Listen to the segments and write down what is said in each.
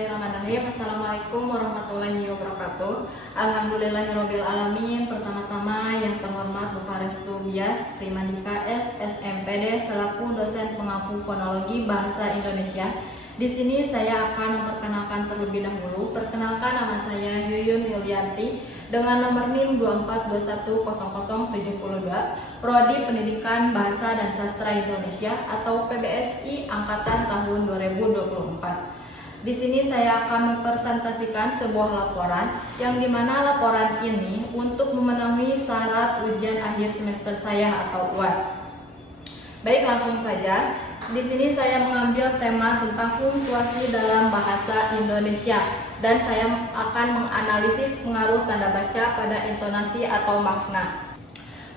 Bismillahirrahmanirrahim. Assalamualaikum warahmatullahi wabarakatuh. Alhamdulillahirabbil alamin. Pertama-tama yang terhormat Bapak Restu Bias Primandika S SMPD selaku dosen pengampu fonologi bahasa Indonesia. Di sini saya akan memperkenalkan terlebih dahulu. Perkenalkan, nama saya Yuyun Yulianti dengan nomor NIM 2410072, Prodi Pendidikan Bahasa dan Sastra Indonesia atau PBSI angkatan tahun 2024. Di sini saya akan mempresentasikan sebuah laporan yang dimana laporan ini untuk memenuhi syarat ujian akhir semester saya atau UAS. Baik, langsung saja. Di sini saya mengambil tema tentang punktuasi dalam bahasa Indonesia dan saya akan menganalisis pengaruh tanda baca pada intonasi atau makna.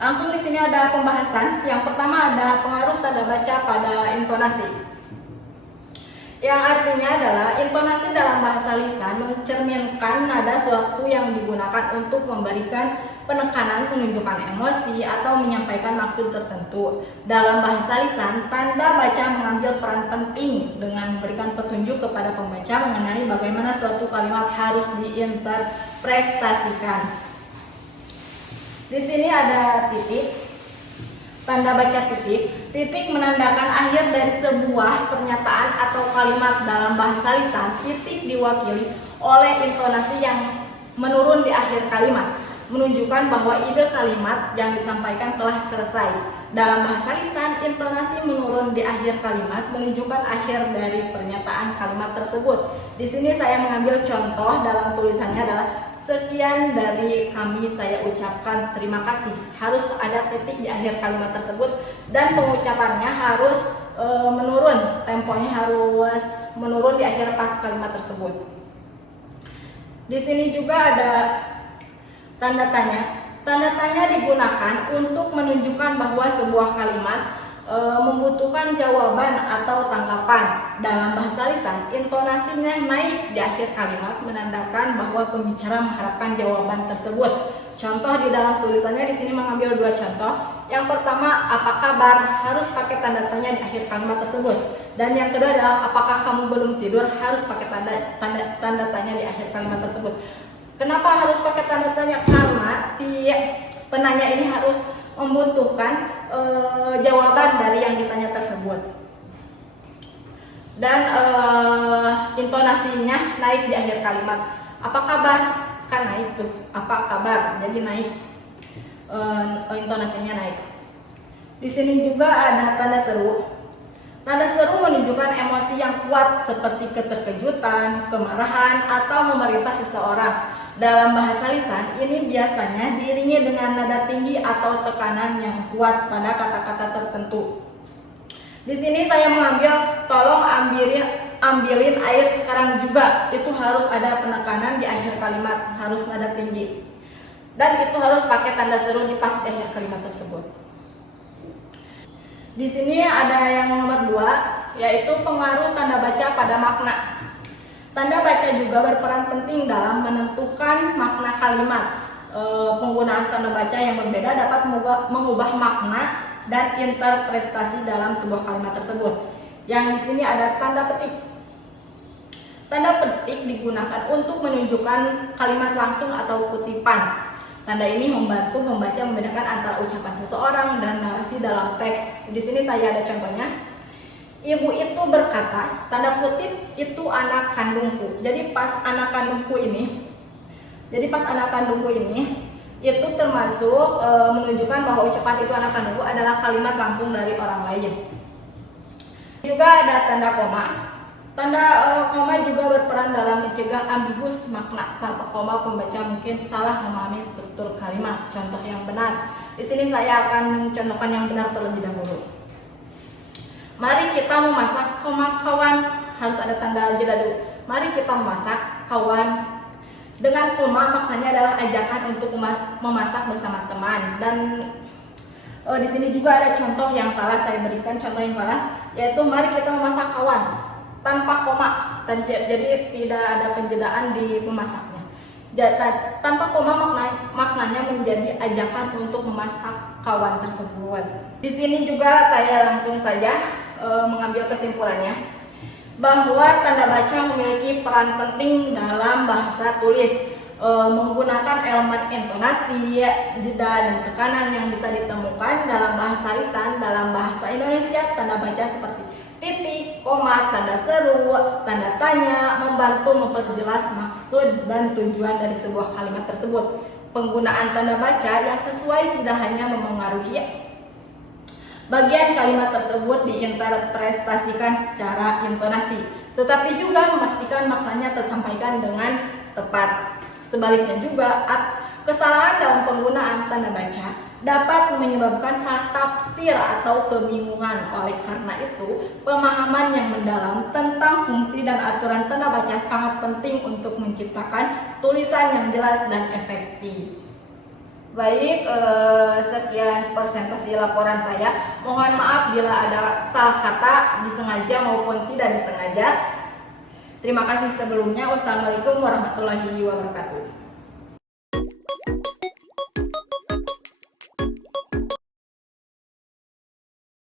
Langsung di sini ada pembahasan. Yang pertama ada pengaruh tanda baca pada intonasi. Yang artinya adalah intonasi dalam bahasa lisan mencerminkan nada suatu yang digunakan untuk memberikan penekanan, menunjukkan emosi, atau menyampaikan maksud tertentu. Dalam bahasa lisan, tanda baca mengambil peran penting dengan memberikan petunjuk kepada pembaca mengenai bagaimana suatu kalimat harus diinterpretasikan. Di sini ada titik. Tanda baca titik. Titik menandakan akhir dari sebuah pernyataan atau kalimat dalam bahasa lisan. Titik diwakili oleh intonasi yang menurun di akhir kalimat, menunjukkan bahwa ide kalimat yang disampaikan telah selesai. Dalam bahasa lisan, intonasi menurun di akhir kalimat menunjukkan akhir dari pernyataan kalimat tersebut. Di sini saya mengambil contoh dalam tulisannya adalah sekian dari kami saya ucapkan terima kasih. Harus ada titik di akhir kalimat tersebut dan pengucapannya harus menurun, temponya harus menurun di akhir pas kalimat tersebut. Di sini juga ada tanda tanya. Tanda tanya digunakan untuk menunjukkan bahwa sebuah kalimat membutuhkan jawaban atau tanggapan. Dalam bahasa lisan, intonasinya naik di akhir kalimat menandakan bahwa pembicara mengharapkan jawaban tersebut. Contoh di dalam tulisannya di sini mengambil dua contoh. Yang pertama, apa kabar? Harus pakai tanda tanya di akhir kalimat tersebut. Dan yang kedua adalah apakah kamu belum tidur? Harus pakai tanda tanya di akhir kalimat tersebut. Kenapa harus pakai tanda tanya? Karena si penanya ini harus membutuhkan jawaban dari yang ditanya tersebut. Dan intonasinya naik di akhir kalimat. Apa kabar? Kan naik tuh. Apa kabar? Jadi naik. Intonasinya naik. Di sini juga ada tanda seru. Tanda seru menunjukkan emosi yang kuat seperti keterkejutan, kemarahan, atau memerintah seseorang. Dalam bahasa lisan, ini biasanya diiringi dengan nada tinggi atau tekanan yang kuat pada kata-kata tertentu. Di sini saya mengambil, tolong ambilin air sekarang juga. Itu harus ada penekanan di akhir kalimat, harus nada tinggi. Dan itu harus pakai tanda seru di pas di akhir kalimat tersebut. Di sini ada yang nomor 2, yaitu pengaruh tanda baca pada makna. Tanda baca juga berperan penting dalam menentukan makna kalimat. Penggunaan tanda baca yang berbeda dapat mengubah makna dan interpretasi dalam sebuah kalimat tersebut. Yang di sini ada tanda petik. Tanda petik digunakan untuk menunjukkan kalimat langsung atau kutipan. Tanda ini membantu membaca membedakan antara ucapan seseorang dan narasi dalam teks. Di sini saya ada contohnya. Ibu itu berkata, tanda kutip, itu anak kandungku. Jadi pas anak kandungku ini, itu termasuk menunjukkan bahwa ucapan itu anak kandungku adalah kalimat langsung dari orang lain. Juga ada tanda koma. Tanda koma juga berperan dalam mencegah ambigus makna. Tanpa koma pembaca mungkin salah memahami struktur kalimat. Contoh yang benar. Di sini saya akan mencontohkan yang benar terlebih dahulu. Mari kita memasak, kawan. Harus ada tanda jeda dulu. Mari kita memasak, kawan. Dengan koma maknanya adalah ajakan untuk memasak bersama teman. Dan di sini juga ada contoh yang salah, saya berikan contoh yang salah, yaitu mari kita memasak, kawan. Tanpa koma, jadi tidak ada penjedaan di memasaknya. Tanpa koma maknanya menjadi ajakan untuk memasak kawan tersebut. Di sini juga saya langsung saja mengambil kesimpulannya. bahwa tanda baca memiliki peran penting dalam bahasa tulis. Menggunakan elemen intonasi, jeda, dan tekanan yang bisa ditemukan dalam bahasa lisan. Dalam bahasa Indonesia, tanda baca seperti titik, koma, tanda seru, tanda tanya membantu memperjelas maksud dan tujuan dari sebuah kalimat tersebut. Penggunaan tanda baca yang sesuai tidak hanya memengaruhi bagian kalimat tersebut diinterpretasikan secara intonasi, tetapi juga memastikan maknanya tersampaikan dengan tepat. Sebaliknya juga, kesalahan dalam penggunaan tanda baca dapat menyebabkan salah tafsir atau kebingungan. Oleh karena itu, pemahaman yang mendalam tentang fungsi dan aturan tanda baca sangat penting untuk menciptakan tulisan yang jelas dan efektif. Baik, sekian presentasi laporan saya. Mohon maaf bila ada salah kata disengaja maupun tidak disengaja. Terima kasih sebelumnya. Wassalamualaikum warahmatullahi wabarakatuh.